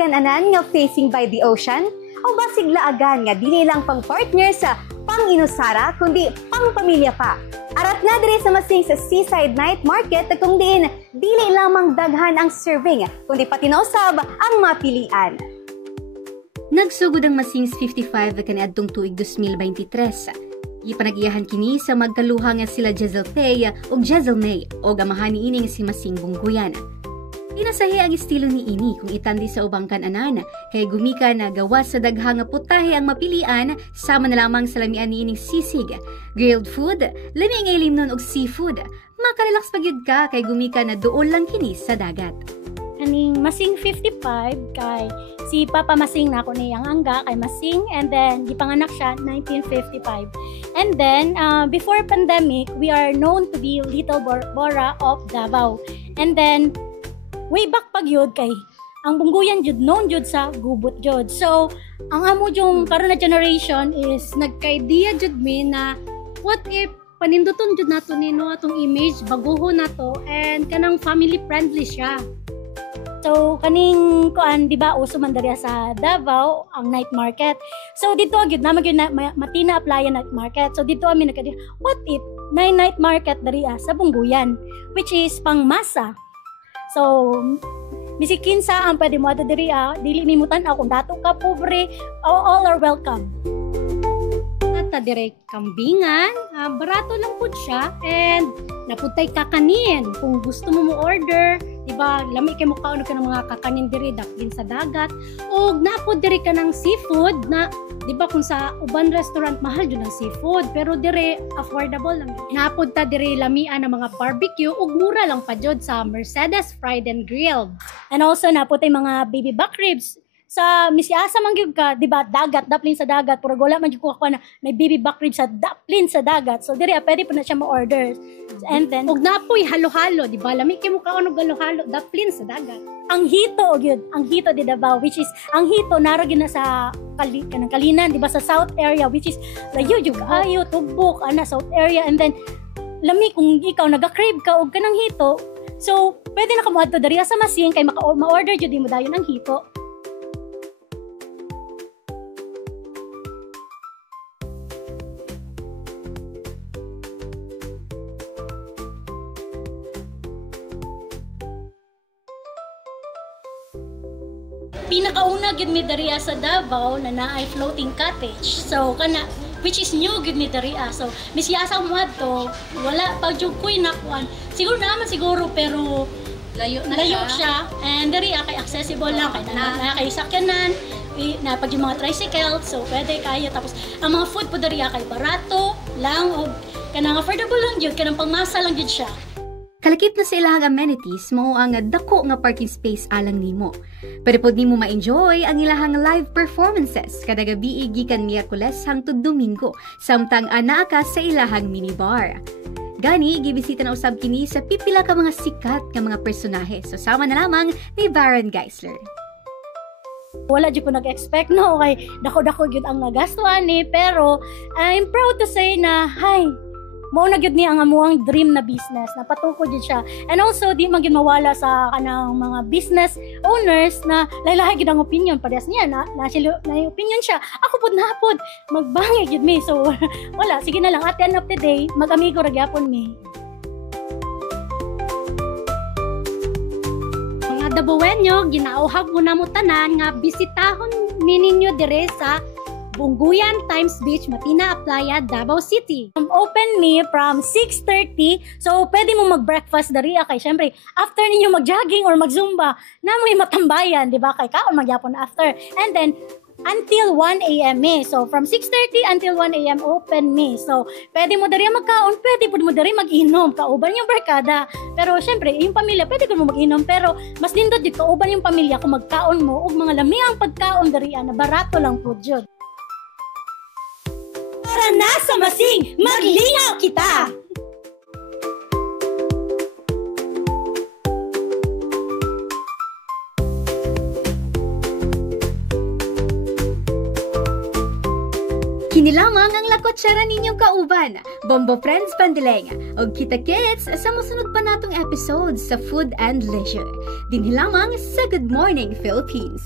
kan-anan nga facing by the ocean? O basig laagan nga dili lang pang partner sa pang-inusara kundi pang-pamilya pa? Arat nga diri sa Masing sa Seaside Night Market kung diin dili lamang daghan ang serving kundi pati nausab ang mapilian. Nagsugod ang Masing's 55 kaniadtong tuig 2023. Ipanag-iyahan kini sa magkaluha nga sila Jezel Faye ug Jezel May o gamahan ni ining si Masing Bungguyan. Inasahi ang estilo ni ini kung itandi sa ubang kan-anan kay gumika na gawas sa daghang nga putahe ang mapilian sama na lamang sa lamian ni ining sisig, grilled food, lami nga ilimnon og seafood. Makarelax pagyud ka kay gumika na duol lang kini sa dagat. Aning Masing 55 kay si Papa Masing na ako niyang angga kay Masing, and then gipanganak siya 1955. And then before pandemic, we are known to be Little Bora of Davao. And then way back pagyud kay ang Bungguyan jud known jud sa gubot jud. So ang amo jung karon na generation is nagka-idea jud mi na what if paninduton jud nato nino atong image baguho nato and kanang family friendly siya. So kaning kuan di ba uso man diri sa Davao ang night market. So dito gyud na Matina Aplaya night market. So dito ami nagkadi what if night market diri sa Bungguyan which is pangmasa. So misikin sa ang pwede mo ato diri dili mi mutan-aw kung dato ka pobre, all are welcome. Ta dire kambingan, barato lang pud siya and naputay kakanin kung gusto mo order, di ba? Lami kay mo kaon ka ng mga kakanin diri daplin sa dagat o napod diri ka ng seafood na di ba kung sa uban restaurant mahal jud ang seafood pero dire affordable lang. Napod ta diri lamian ng mga barbecue ug mura lang pa jud sa Mercedes Fried and Grilled. And also napod tay mga baby back ribs sa misiasa man gyud ka, di ba, dagat, daplin sa dagat, pero wala man gyud ko na baby back ribs sa daplin sa dagat. So diri pwede pa na siya ma-order. And then ug napoy halo-halo, di ba? Lami kay mo kaon og halo-halo, daplin sa dagat. Ang hito gyud, ang hito di Davao which is ang hito naro gyud na sa kanang Kalinan, di ba, sa South area which is layo jud ayo tubok ana South area. And then lami kung ikaw naga-crave ka og kanang hito, so pwede na ka mo adto diri sa Masing kay ma-order jud mo dayon ang hito. Pinakauna gyud mi diriya sa Davao na naay floating cottage. So kana which is new gyud mi diriya. So misiyasa mo adto, wala pa jud koy nakuan. Siguro naman siguro pero layo siya. And diriya kay accessible lang kay na kay sakyanan, na pag yung mga tricycle, so pwede kayo. Tapos ang mga food po diriya kay barato lang o kanang affordable lang jud, kanang pangmasa lang jud siya. Kalakip na sa ilahang amenities mao ang dako nga parking space alang nimo. Pero pod nimo ma-enjoy ang ilahang live performances kada gabi gikan Miyerkules hangtod Domingo samtang anaa ka sa ilahang minibar. Gani gibisita na usab kini sa pipila ka mga sikat nga mga personahe. So sama na lamang ni Baron Geisler. Wala jud ko nag-expect no kay dako-dako gyud ang nagastuan ni, pero I'm proud to say na mao na gyud ni ang amuang dream na business, napatuko jud siya. And also di man gyud mawala sa kanang mga business owners na lahi-lahi gyud ang opinion parehas niya na opinion siya. Ako pud napod magbangi gyud mi. So wala, sige na lang at the end of the day mag-amigo ra gyapon mi. Mga Dabawenyo, ginauhag mo na mo tanan nga bisitahon mininyo dire sa Bungguyan Times Beach, Matina Aplaya, Davao City. Open me from 6:30. So, pwede mo mag-breakfast dari kay syempre, after ninyo mag-jogging or mag-zumba, namoy matambayan, di ba? Kay kaon magyapon after. And then, until 1 a.m. So, from 6:30 until 1 a.m. open me. So, pwede mo dari magkaon, pwede mo dari mag-inom, kauban yung barkada. Pero, syempre, yung pamilya, pwede ko mo mag-inom. Pero, mas lindot dito, kauban yung pamilya kung magkaon mo, ug mga lamiang pagkaon dari na barato lang po jud. Tara na sa Masing, maglingaw kita! Kini lamang ang lakotsara ninyong kauban, Bombo Friends Pandileng, o kita-kits sa musunod pa natong episodes sa Food and Leisure. Dinhi lamang sa Good Morning Philippines.